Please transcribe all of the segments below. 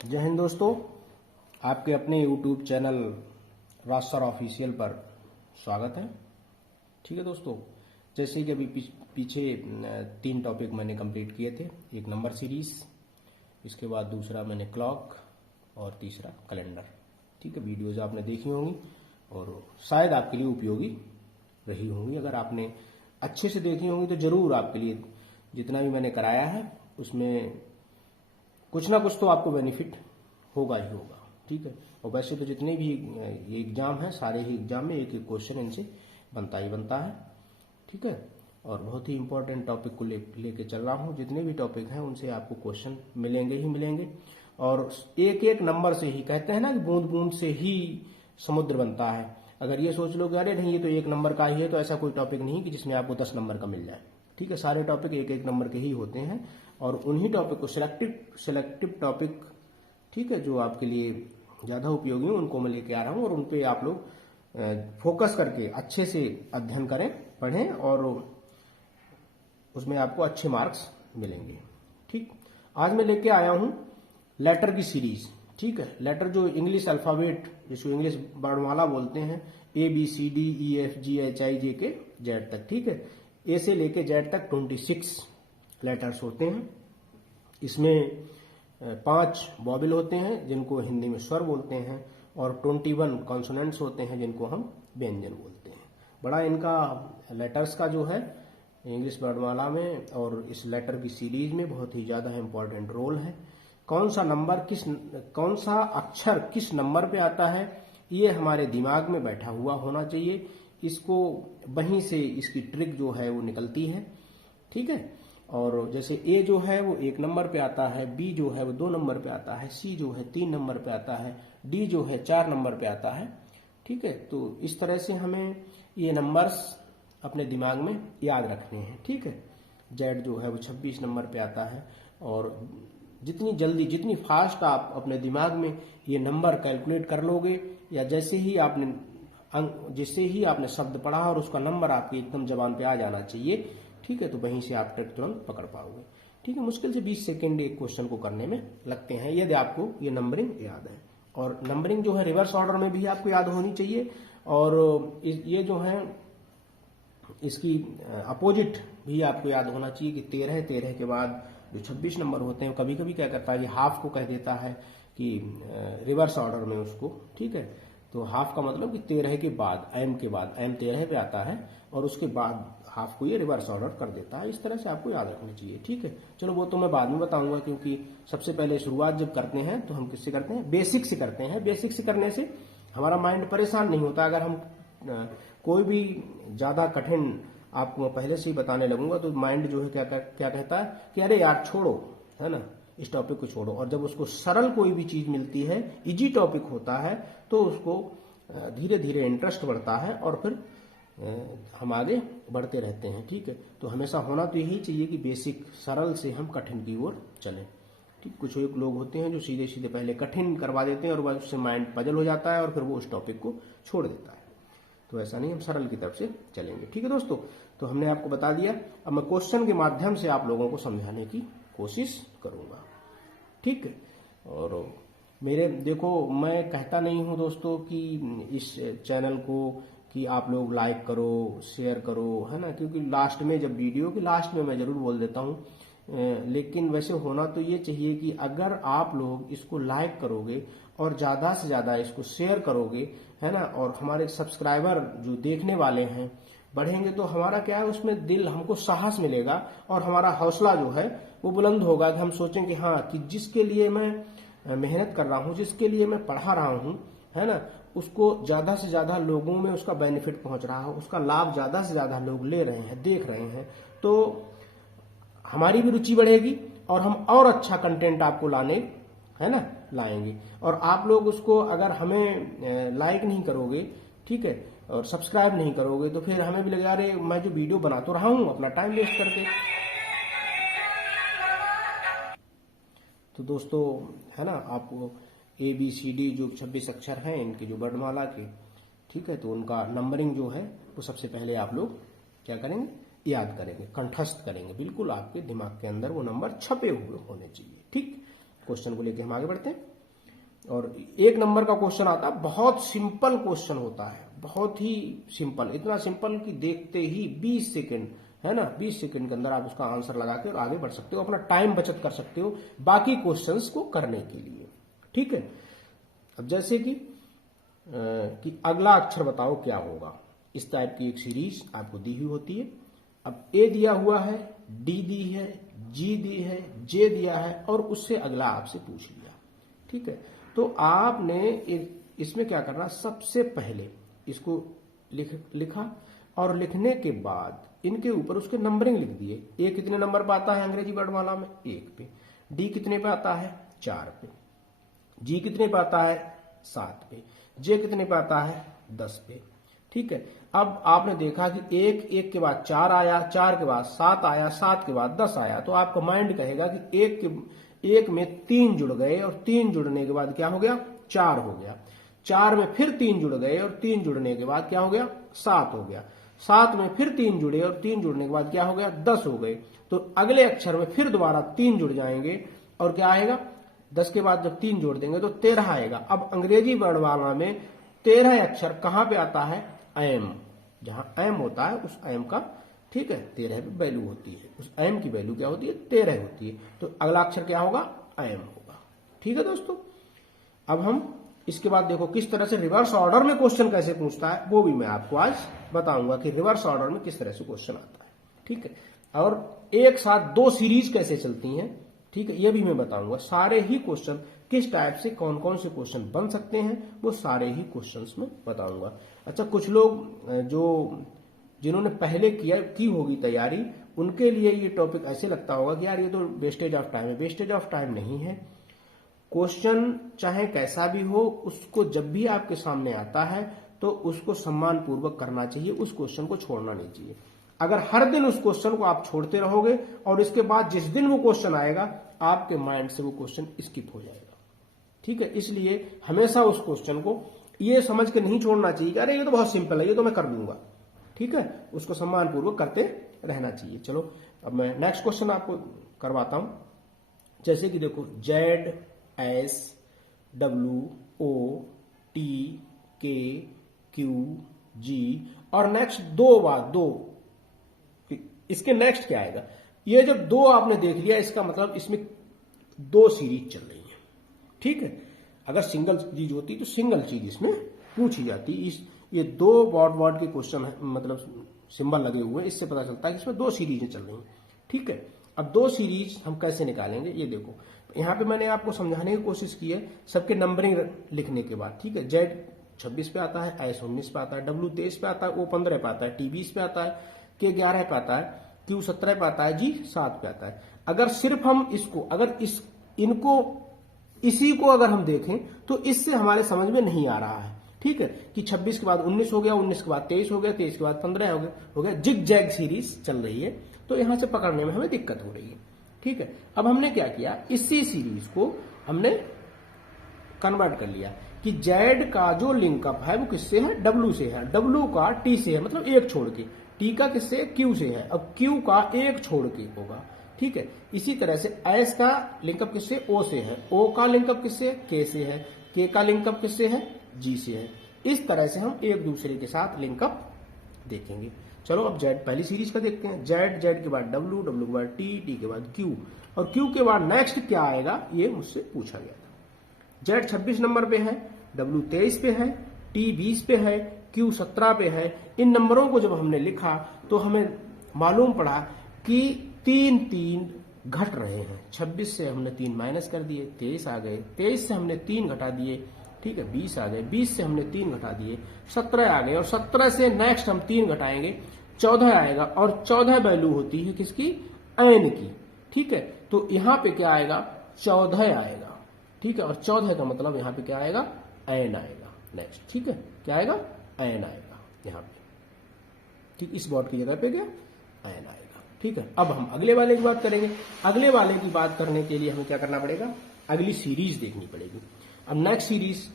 जय हिंद दोस्तों, आपके अपने YouTube चैनल राज सर ऑफिशियल पर स्वागत है। ठीक है दोस्तों, जैसे कि अभी पीछे 3 टॉपिक मैंने कंप्लीट किए थे। एक नंबर सीरीज, इसके बाद दूसरा मैंने क्लॉक और तीसरा कैलेंडर। ठीक है, वीडियोज आपने देखी होंगी और शायद आपके लिए उपयोगी रही होंगी। अगर आपने अच्छे से देखी होंगी तो जरूर आपके लिए जितना भी मैंने कराया है उसमें कुछ ना कुछ तो आपको बेनिफिट होगा ही होगा। ठीक है, और वैसे तो जितने भी ये एग्जाम है, सारे ही एग्जाम में एक एक क्वेश्चन इनसे बनता ही बनता है। ठीक है, और बहुत ही इंपॉर्टेंट टॉपिक को लेके चल रहा हूँ। जितने भी टॉपिक हैं उनसे आपको क्वेश्चन मिलेंगे ही मिलेंगे, और एक एक नंबर से ही, कहते हैं ना कि बूंद बूंद से ही समुद्र बनता है। अगर ये सोच लो कि अरे नहीं ये तो 1 नंबर का ही है, तो ऐसा कोई टॉपिक नहीं कि जिसमें आपको 10 नंबर का मिल जाए। ठीक है, सारे टॉपिक एक एक नंबर के ही होते हैं, और उन्हीं टॉपिक को सिलेक्टिव टॉपिक, ठीक है, जो आपके लिए ज़्यादा उपयोगी हो उनको मैं लेके आ रहा हूँ, और उन पे आप लोग फोकस करके अच्छे से अध्ययन करें, पढ़ें, और उसमें आपको अच्छे मार्क्स मिलेंगे। ठीक, आज मैं लेके आया हूँ लेटर की सीरीज। ठीक है, लेटर जो इंग्लिश अल्फ़ाबेट, जिसको इंग्लिश वर्णमाला बोलते हैं, ABCDEFGHIJK तक। ठीक है, ए से लेके जेड तक 26 लेटर्स होते हैं। इसमें 5 वॉवेल होते हैं जिनको हिंदी में स्वर बोलते हैं, और 21 कॉन्सोनेंट्स होते हैं जिनको हम व्यंजन बोलते हैं। बड़ा इनका लेटर्स का जो है इंग्लिश वर्णमाला में और इस लेटर की सीरीज में बहुत ही ज्यादा इंपॉर्टेंट रोल है। कौन सा अक्षर किस नंबर पे आता है, ये हमारे दिमाग में बैठा हुआ होना चाहिए। इसको वहीं से इसकी ट्रिक जो है वो निकलती है। ठीक है, और जैसे ए जो है वो 1 नंबर पे आता है, बी जो है वो 2 नंबर पे आता है, सी जो है 3 नंबर पे आता है, डी जो है 4 नंबर पे आता है। ठीक है, तो इस तरह से हमें ये नंबर्स अपने दिमाग में याद रखने हैं। ठीक है, जेड जो है वो 26 नंबर पे आता है, और जितनी जल्दी, जितनी फास्ट आप अपने दिमाग में ये नंबर कैलकुलेट कर लोगे, या जैसे ही आपने शब्द पढ़ा और उसका नंबर आपकी एकदम जबान पे आ जाना चाहिए। ठीक है, तो वहीं से आप ट्रिक तुरंत पकड़ पाओगे। ठीक है, मुश्किल से 20 सेकेंड एक क्वेश्चन को करने में लगते हैं, यदि आपको ये नंबरिंग याद है। और नंबरिंग जो है रिवर्स ऑर्डर में भी आपको याद होनी चाहिए, और ये जो है इसकी अपोजिट भी आपको याद होना चाहिए कि 13 के बाद जो 26 नंबर होते हैं, कभी कभी क्या करता है, ये हाफ को कह देता है कि रिवर्स ऑर्डर में उसको। ठीक है, तो हाफ का मतलब कि 13 के बाद, एम के बाद, एम 13 पे आता है और उसके बाद हाफ को ये रिवर्स ऑर्डर कर देता है। इस तरह से आपको याद रखनी चाहिए। ठीक है, चलो वो तो मैं बाद में बताऊंगा, क्योंकि सबसे पहले शुरुआत जब करते हैं तो हम किससे करते हैं, बेसिक से करते हैं। बेसिक से करने से हमारा माइंड परेशान नहीं होता। अगर हम कोई भी ज्यादा कठिन आपको मैं पहले से ही बताने लगूंगा तो माइंड जो है क्या कहता है कि अरे यार छोड़ो, है ना, इस टॉपिक को छोड़ो। और जब उसको सरल कोई भी चीज मिलती है, इजी टॉपिक होता है, तो उसको धीरे धीरे इंटरेस्ट बढ़ता है और फिर हम आगे बढ़ते रहते हैं। ठीक है, तो हमेशा होना तो यही चाहिए कि बेसिक सरल से हम कठिन की ओर चलें। ठीक, कुछ एक लोग होते हैं जो सीधे सीधे पहले कठिन करवा देते हैं और उससे माइंड पजल हो जाता है और फिर वो उस टॉपिक को छोड़ देता है। तो ऐसा नहीं, हम सरल की तरफ से चलेंगे। ठीक है दोस्तों, तो हमने आपको बता दिया। अब मैं क्वेश्चन के माध्यम से आप लोगों को समझाने की कोशिश करूंगा। ठीक है, और मेरे देखो, मैं कहता नहीं हूं दोस्तों कि इस चैनल को कि आप लोग लाइक करो, शेयर करो, है ना, क्योंकि लास्ट में, जब वीडियो के लास्ट में मैं जरूर बोल देता हूं, लेकिन वैसे होना तो ये चाहिए कि अगर आप लोग इसको लाइक करोगे और ज्यादा से ज्यादा इसको शेयर करोगे, है ना, और हमारे सब्सक्राइबर जो देखने वाले हैं बढ़ेंगे, तो हमारा क्या है, उसमें दिल, हमको साहस मिलेगा और हमारा हौसला जो है वो बुलंद होगा कि हम सोचें कि हाँ, कि जिसके लिए मैं मेहनत कर रहा हूँ, जिसके लिए मैं पढ़ा रहा हूँ, है ना, उसको ज्यादा से ज्यादा लोगों में उसका बेनिफिट पहुंच रहा हो, उसका लाभ ज्यादा से ज्यादा लोग ले रहे हैं, देख रहे हैं, तो हमारी भी रुचि बढ़ेगी और हम और अच्छा कंटेंट आपको लाएंगे। और आप लोग उसको, अगर हमें लाइक नहीं करोगे, ठीक है, और सब्सक्राइब नहीं करोगे, तो फिर हमें भी लगेगा अरे मैं जो वीडियो बना तो रहा हूं अपना टाइम वेस्ट करके। तो दोस्तों, है ना, आपको ABCD जो 26 अक्षर हैं इनकी जो वर्णमाला के, ठीक है, तो उनका नंबरिंग जो है वो सबसे पहले आप लोग क्या करेंगे, याद करेंगे, कंठस्थ करेंगे। बिल्कुल आपके दिमाग के अंदर वो नंबर छपे हुए होने चाहिए। ठीक, क्वेश्चन को लेके हम आगे बढ़ते हैं। और 1 नंबर का क्वेश्चन आता है, बहुत सिंपल क्वेश्चन होता है, बहुत ही सिंपल, इतना सिंपल कि देखते ही 20 सेकेंड है ना, 20 सेकेंड के अंदर आप उसका आंसर लगा के और आगे बढ़ सकते हो, अपना टाइम बचत कर सकते हो बाकी क्वेश्चंस को करने के लिए। ठीक है, अब जैसे कि अगला अक्षर बताओ क्या होगा, इस टाइप की एक सीरीज आपको दी हुई होती है। अब ए दिया हुआ है, डी दी है, जी दी है, जे दिया है और उससे अगला आपसे पूछ लिया। ठीक है, तो आपने इसमें क्या करना, सबसे पहले इसको लिखा और लिखने के बाद इनके ऊपर उसके नंबरिंग लिख दिए। ए कितने नंबर पे आता है अंग्रेजी वर्णमाला में, 1 पे। डी कितने पे आता है, 4 पे। जी कितने पे आता है, 7 पे। जे कितने पे आता है, 10 पे। ठीक है, अब आपने देखा कि 1 के बाद 4 आया, 4 के बाद 7 आया, 7 के बाद 10 आया, तो आपका माइंड कहेगा कि 1 में 3 जुड़ गए और 3 जुड़ने के बाद क्या हो गया, 4 हो गया। 4 में फिर 3 जुड़ गए और 3 जुड़ने के बाद क्या हो गया, 7 हो गया। 7 में फिर 3 जुड़े और 3 जुड़ने के बाद क्या हो गया, 10 हो गए। तो अगले अक्षर में फिर दोबारा 3 जुड़ जाएंगे और क्या आएगा, 10 के बाद जब 3 जोड़ देंगे तो 13 आएगा। अब अंग्रेजी वर्णमाला में 13 अक्षर कहां पे आता है, एम, जहां एम होता है उस एम का, ठीक है, 13 पे वैल्यू होती है, उस एम की वैल्यू क्या होती है, 13 होती है। तो अगला अक्षर क्या होगा, एम होगा। ठीक है दोस्तों, अब हम इसके बाद देखो किस तरह से रिवर्स ऑर्डर में क्वेश्चन कैसे पूछता है, वो भी मैं आपको आज बताऊंगा कि रिवर्स ऑर्डर में किस तरह से क्वेश्चन आता है। ठीक है, और एक साथ 2 सीरीज कैसे चलती हैं, ठीक है, ये भी मैं बताऊंगा। सारे ही क्वेश्चन किस टाइप से कौन कौन से क्वेश्चन बन सकते हैं वो सारे ही क्वेश्चंस में बताऊंगा। अच्छा, कुछ लोग जिन्होंने पहले की होगी तैयारी, उनके लिए ये टॉपिक ऐसे लगता होगा कि यार ये तो वेस्टेज ऑफ टाइम है। वेस्टेज ऑफ टाइम नहीं है, क्वेश्चन चाहे कैसा भी हो, उसको जब भी आपके सामने आता है तो उसको सम्मान पूर्वक करना चाहिए, उस क्वेश्चन को छोड़ना नहीं चाहिए। अगर हर दिन उस क्वेश्चन को आप छोड़ते रहोगे और इसके बाद जिस दिन वो क्वेश्चन आएगा आपके माइंड से वो क्वेश्चन स्किप हो जाएगा। ठीक है, इसलिए हमेशा उस क्वेश्चन को ये समझ के नहीं छोड़ना चाहिए कि अरे ये तो बहुत सिंपल है, ये तो मैं कर लूंगा। ठीक है, उसको सम्मान पूर्वक करते रहना चाहिए। चलो अब मैं नेक्स्ट क्वेश्चन आपको करवाता हूं। जैसे कि देखो, Z S W O T K Q G और नेक्स्ट 2 इसके नेक्स्ट क्या आएगा, ये जब 2 आपने देख लिया इसका मतलब इसमें 2 सीरीज चल रही है। ठीक है, अगर सिंगल चीज होती तो सिंगल चीज इसमें पूछी जाती। ये 2 वर्ड के क्वेश्चन है, मतलब सिंबल लगे हुए, इससे पता चलता है कि इसमें 2 सीरीजें चल रही हैं। ठीक है, अब 2 सीरीज हम कैसे निकालेंगे, ये देखो यहां पे मैंने आपको समझाने की कोशिश की है सबके नंबरिंग लिखने के बाद। ठीक है, जेड 26 पे आता है, एस 19 पे आता है, डब्ल्यू 23 पे आता है, ओ 15 पे आता है, टी 20 पे आता है, के 11 पे आता है, क्यू 17 पे आता है, जी 7 पे आता है। अगर सिर्फ हम इसको इसी को अगर हम देखें तो इससे हमारे समझ में नहीं आ रहा है। ठीक है, कि 26 के बाद 19 हो गया, 19 के बाद 23 हो गया, 23 के बाद 15 हो गया, जिग जैग सीरीज चल रही है, तो यहां से पकड़ने में हमें दिक्कत हो रही है। ठीक है, अब हमने क्या किया, इसी सीरीज को हमने कन्वर्ट कर लिया कि जेड का जो लिंकअप है वो किससे है, डब्ल्यू से है, डब्ल्यू का टी से है, मतलब एक छोड़ के, टी का किससे, क्यू से है, अब क्यू का एक छोड़ के होगा। ठीक है, इसी तरह से एस का लिंकअप किससे, ओ से है, ओ का लिंकअप किससे, के से है, के का लिंकअप किससे है, जी से है। इस तरह से हम एक दूसरे के साथ लिंकअप देखेंगे। चलो अब जेड पहली सीरीज का देखते हैं। जेड, जेड के बाद डब्ल्यू, डब्ल्यू के बाद टी, टी के बाद क्यू और क्यू के बाद नेक्स्ट क्या आएगा, ये मुझसे पूछा गया था। जेड 26 नंबर पे है, डब्ल्यू 23 पे है, टी 20 पे है, क्यू 17 पे है। इन नंबरों को जब हमने लिखा तो हमें मालूम पड़ा कि 3 घट रहे हैं। 26 से हमने 3 माइनस कर दिए, 23 आ गए, 23 से हमने 3 घटा दिए, ठीक है, 20 आ गए, 20 से हमने 3 घटा दिए, 17 आ गए और 17 से नेक्स्ट हम 3 घटाएंगे, 14 आएगा और 14 वैल्यू होती है किसकी, एन की। ठीक है, तो यहां पे क्या आएगा, 14 आएगा। ठीक है, और 14 का मतलब यहां पे क्या आएगा, एन आएगा नेक्स्ट। ठीक है, क्या आएगा, एन आएगा यहां पे। ठीक, इस बोर्ड की जगह पे क्या, एन आएगा। ठीक है, अब हम अगले वाले की बात करेंगे। अगले वाले की बात करने के लिए हमें क्या करना पड़ेगा, अगली सीरीज देखनी पड़ेगी। अब नेक्स्ट सीरीज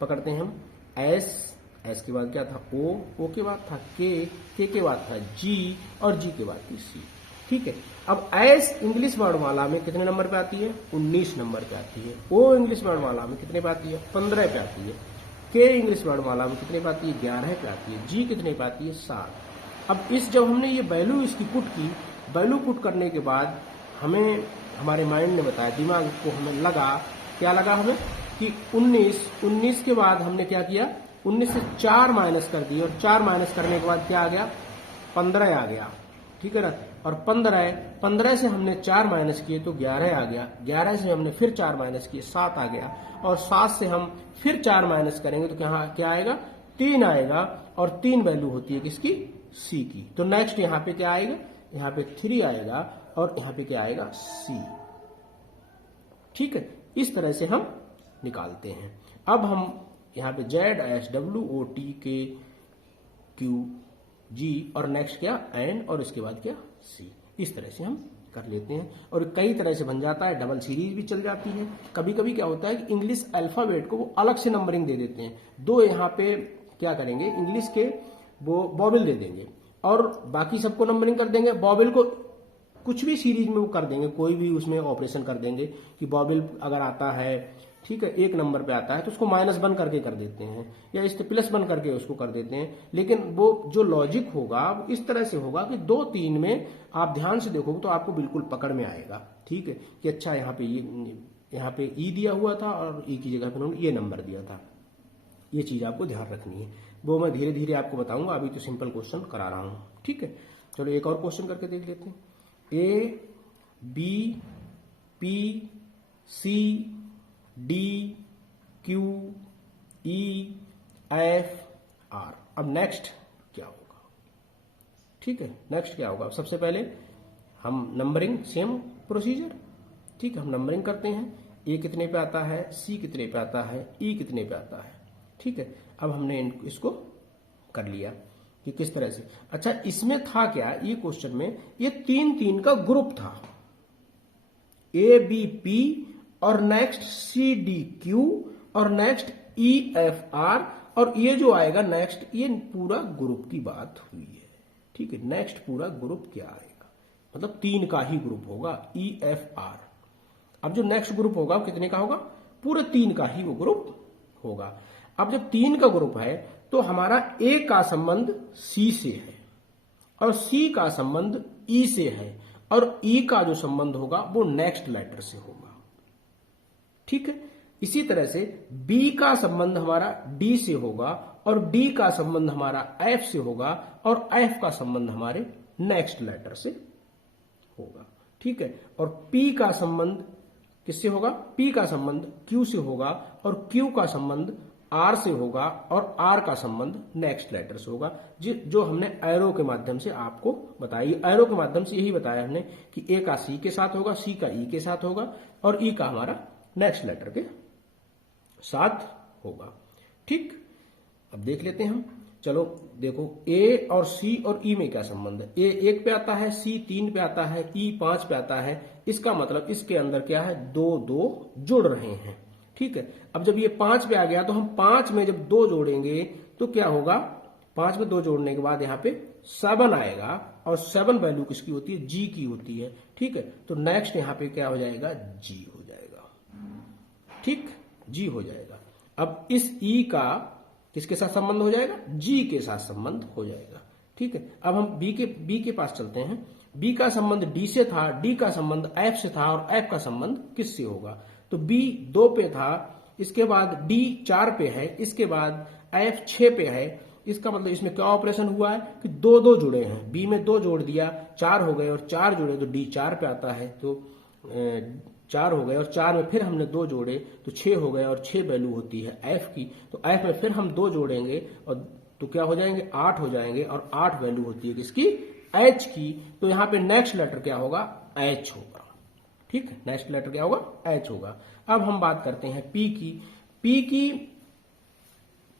पकड़ते हैं हम, एस के बाद क्या था, ओ के बाद था के बाद था जी और जी के बाद थी सी। ठीक है। अब एस इंग्लिश वर्णमाला में कितने नंबर पे आती है? 19 नंबर पे आती है। ओ इंग्लिश वर्णमाला में कितने पे आती है? 15 पे आती है। के इंग्लिश वर्णमाला में कितने पे आती है? 11 पे आती है। जी कितने पे आती है? 7। अब जब हमने ये वैल्यू इसकी पुट की, वैल्यू पुट करने के बाद हमें हमारे माइंड ने बताया, दिमाग को हमें लगा, क्या लगा हमें कि 19 के बाद हमने क्या किया, 19 से 4 माइनस कर दिए, और 4 माइनस करने के बाद क्या आ गया? 15 आ गया, ठीक है ना। और 15 से हमने 4 माइनस किए तो 11 आ गया। 11 से हमने फिर 4 माइनस किए, 7 आ गया। और 7 से हम फिर 4 माइनस करेंगे तो क्या आएगा? 3 आएगा। और 3 वैल्यू होती है किसकी? सी की। तो नेक्स्ट यहाँ पे क्या आएगा? यहाँ पे 3 आएगा, और यहाँ पे क्या आएगा? सी। ठीक है, इस तरह से हम निकालते हैं। अब हम यहाँ पे Z S W O T K Q G, और नेक्स्ट क्या? एन, और इसके बाद क्या? सी। इस तरह से हम कर लेते हैं, और कई तरह से बन जाता है। डबल सीरीज भी चल जाती है। कभी कभी क्या होता है कि इंग्लिश अल्फाबेट को वो अलग से नंबरिंग दे देते हैं। 2 यहाँ पे क्या करेंगे, इंग्लिश के वो बॉबिल दे देंगे, और बाकी सबको नंबरिंग कर देंगे। बॉबिल को कुछ भी सीरीज में वो कर देंगे, कोई भी उसमें ऑपरेशन कर देंगे कि बॉबिल अगर आता है, ठीक है, 1 नंबर पे आता है तो उसको -1 करके कर देते हैं, या इस +1 करके उसको कर देते हैं। लेकिन वो जो लॉजिक होगा वो इस तरह से होगा कि 2, 3 में आप ध्यान से देखोगे तो आपको बिल्कुल पकड़ में आएगा। ठीक है, कि अच्छा यहाँ पे ई दिया हुआ था, और ई की जगह पे उन्होंने ये नंबर दिया था। ये चीज आपको ध्यान रखनी है। वो मैं धीरे धीरे आपको बताऊंगा, अभी तो सिंपल क्वेश्चन करा रहा हूं। ठीक है, चलो एक और क्वेश्चन करके देख लेते हैं। A B P C D Q E F R. अब नेक्स्ट क्या होगा? ठीक है, नेक्स्ट क्या होगा? सबसे पहले हम नंबरिंग, सेम प्रोसीजर। ठीक है, हम नंबरिंग करते हैं। ए कितने पे आता है, सी कितने पे आता है, ई कितने पे आता है। ठीक है, अब हमने इसको कर लिया कि किस तरह से। अच्छा, इसमें था क्या, ये क्वेश्चन में ये 3 का ग्रुप था, ए बी पी, और नेक्स्ट सी डी क्यू, और नेक्स्ट ई एफ आर, और ये जो आएगा नेक्स्ट, ये पूरा ग्रुप की बात हुई है। ठीक है, नेक्स्ट पूरा ग्रुप क्या आएगा, मतलब 3 का ही ग्रुप होगा, ई एफ आर। अब जो नेक्स्ट ग्रुप होगा वो कितने का होगा? पूरे 3 का ही वो ग्रुप होगा। अब जब 3 का ग्रुप है तो हमारा ए का संबंध सी से है, और सी का संबंध ई से है, और ई का जो संबंध होगा वो नेक्स्ट लेटर से होगा। ठीक है, इसी तरह से बी का संबंध हमारा डी से होगा, और डी का संबंध हमारा एफ से होगा, और एफ का संबंध हमारे नेक्स्ट लेटर से होगा। ठीक है, और पी का संबंध किससे होगा? पी का संबंध क्यू से होगा, और क्यू का संबंध आर से होगा, और आर का संबंध नेक्स्ट लेटर से होगा, जो हमने एरो के माध्यम से आपको बताई। एरो के माध्यम से यही बताया हमने कि ए का सी के साथ होगा, सी का ई के साथ होगा, और ई का हमारा नेक्स्ट लेटर के साथ होगा। ठीक, अब देख लेते हैं हम। चलो देखो, ए और सी और ई में क्या संबंध है? ए 1 पे आता है, सी 3 पे आता है, ई 5 पे आता है। इसका मतलब इसके अंदर क्या है? 2 जुड़ रहे हैं। ठीक है, अब जब ये 5 पे आ गया तो हम 5 में जब 2 जोड़ेंगे तो क्या होगा? 5 में 2 जोड़ने के बाद यहाँ पे 7 आएगा, और 7 वैल्यू किसकी होती है? जी की होती है। ठीक है, तो नेक्स्ट यहाँ पे क्या हो जाएगा? जी हो जाएगा। ठीक, जी हो जाएगा। अब इस ई का किसके साथ संबंध हो जाएगा? जी के साथ संबंध हो जाएगा। ठीक है, अब हम बी के पास चलते हैं। बी का संबंध डी से था, डी का संबंध एफ से था, और एफ का संबंध किससे होगा? तो बी 2 पे था, इसके बाद डी 4 पे है, इसके बाद एफ 6 पे है। इसका मतलब इसमें क्या ऑपरेशन हुआ है कि 2 जुड़े हैं। बी में 2 जोड़ दिया, 4 हो गए, और 4 जुड़े तो डी 4 पे आता है, तो 4 हो गए, और 4 में फिर हमने 2 जोड़े तो 6 हो गए, और 6 वैल्यू होती है एफ की। तो एफ में फिर हम 2 जोड़ेंगे और तो क्या हो जाएंगे? 8 हो जाएंगे, और 8 वैल्यू होती है किसकी? एच की। तो यहाँ पे नेक्स्ट लेटर क्या होगा? एच होगा। ठीक है, नेक्स्ट लेटर क्या होगा? एच होगा। अब हम बात करते हैं पी की। पी की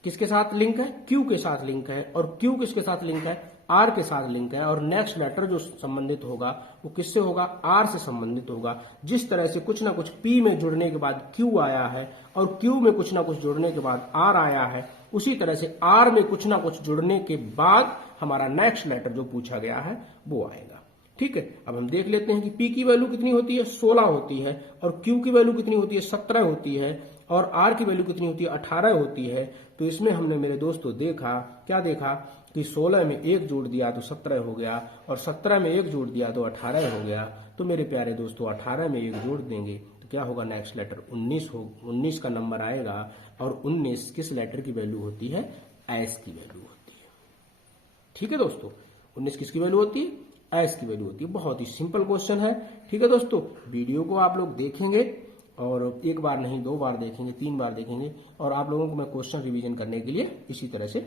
किसके साथ लिंक है? क्यू के साथ लिंक है, और क्यू किसके साथ लिंक है? आर के साथ लिंक है, और नेक्स्ट लेटर जो संबंधित होगा वो किससे होगा? आर से संबंधित होगा। जिस तरह से कुछ ना कुछ पी में जुड़ने के बाद क्यू आया है, और क्यू में कुछ ना कुछ जुड़ने के बाद आर आया है, उसी तरह से आर में कुछ ना कुछ जुड़ने के बाद हमारा नेक्स्ट लेटर जो पूछा गया है वो आएगा। ठीक है, अब हम देख लेते हैं कि P की वैल्यू कितनी होती है, 16 होती है, और Q की वैल्यू कितनी होती है, 17 होती है, और R की वैल्यू कितनी होती है, 18 होती है। तो इसमें हमने मेरे दोस्तों देखा, क्या देखा कि 16 में 1 जोड़ दिया तो 17 हो गया, और 17 में 1 जोड़ दिया तो 18 हो गया। तो मेरे प्यारे दोस्तों 18 में 1 जोड़ देंगे तो क्या होगा, नेक्स्ट लेटर 19 हो, 19 का नंबर आएगा। और 19 किस लेटर की वैल्यू होती है, एस की वैल्यू होती है। ठीक है दोस्तों, 19 किसकी वैल्यू होती है, एस की वैल्यू होती है। बहुत ही सिंपल क्वेश्चन है। ठीक है दोस्तों, वीडियो को आप लोग देखेंगे और एक बार नहीं 2 बार देखेंगे, 3 बार देखेंगे, और आप लोगों को मैं क्वेश्चन रिवीजन करने के लिए इसी तरह से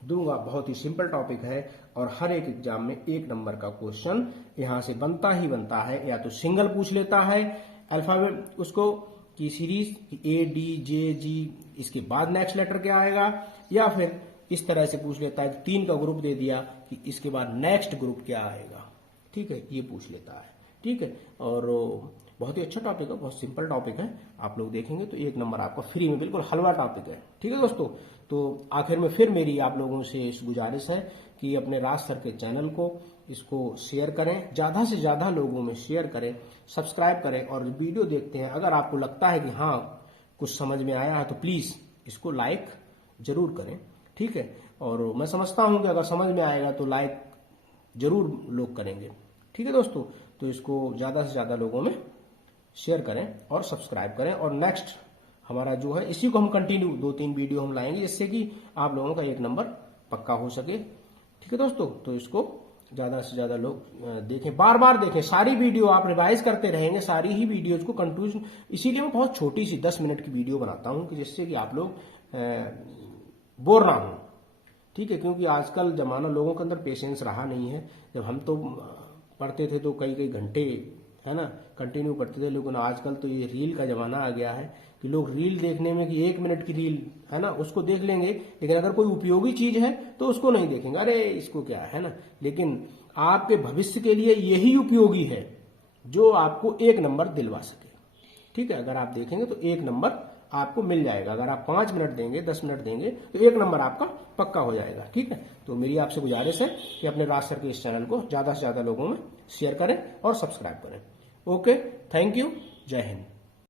दूंगा। बहुत ही सिंपल टॉपिक है और हर एक एग्जाम में 1 नंबर का क्वेश्चन यहां से बनता ही बनता है। या तो सिंगल पूछ लेता है अल्फाबेट उसको की series A D J G, इसके बाद नेक्स्ट लेटर क्या आएगा, या फिर इस तरह से पूछ लेता है कि 3 का ग्रुप दे दिया कि इसके बाद नेक्स्ट ग्रुप क्या आएगा। ठीक है, ये पूछ लेता है। ठीक है, और बहुत ही अच्छा टॉपिक है, बहुत सिंपल टॉपिक है। आप लोग देखेंगे तो 1 नंबर आपका फ्री में, बिल्कुल हलवा टॉपिक है। ठीक है दोस्तों, तो आखिर में फिर मेरी आप लोगों से इस गुजारिश है कि अपने राज सर के चैनल को इसको शेयर करें, ज्यादा से ज्यादा लोगों में शेयर करें, सब्सक्राइब करें, और वीडियो देखते हैं अगर आपको लगता है कि हाँ कुछ समझ में आया है तो प्लीज इसको लाइक जरूर करें। ठीक है, और मैं समझता हूं कि अगर समझ में आएगा तो लाइक जरूर लोग करेंगे। ठीक है दोस्तों, तो इसको ज्यादा से ज्यादा लोगों में शेयर करें और सब्सक्राइब करें, और नेक्स्ट हमारा जो है इसी को हम कंटिन्यू 2-3 वीडियो हम लाएंगे जिससे कि आप लोगों का 1 नंबर पक्का हो सके। ठीक है दोस्तों, तो इसको ज्यादा से ज्यादा लोग देखें, बार बार देखें, सारी वीडियो आप रिवाइज करते रहेंगे, सारी ही वीडियोज को कंटिन्यू। इसीलिए मैं बहुत छोटी सी 10 मिनट की वीडियो बनाता हूं कि जिससे कि आप लोग बोर ना हो। ठीक है, क्योंकि आजकल जमाना लोगों के अंदर पेशेंस रहा नहीं है। जब हम तो पढ़ते थे तो कई कई घंटे है ना कंटिन्यू पढ़ते थे, लेकिन आजकल तो ये रील का जमाना आ गया है कि लोग रील देखने में कि 1 मिनट की रील है ना उसको देख लेंगे, लेकिन अगर कोई उपयोगी चीज है तो उसको नहीं देखेंगे, अरे इसको क्या है ना। लेकिन आपके भविष्य के लिए यही उपयोगी है जो आपको 1 नंबर दिलवा सके। ठीक है, अगर आप देखेंगे तो 1 नंबर आपको मिल जाएगा। अगर आप 5 मिनट देंगे, 10 मिनट देंगे तो 1 नंबर आपका पक्का हो जाएगा। ठीक है, तो मेरी आपसे गुजारिश है कि अपने राज सर के इस चैनल को ज्यादा से ज्यादा लोगों में शेयर करें और सब्सक्राइब करें। ओके, थैंक यू, जय हिंद।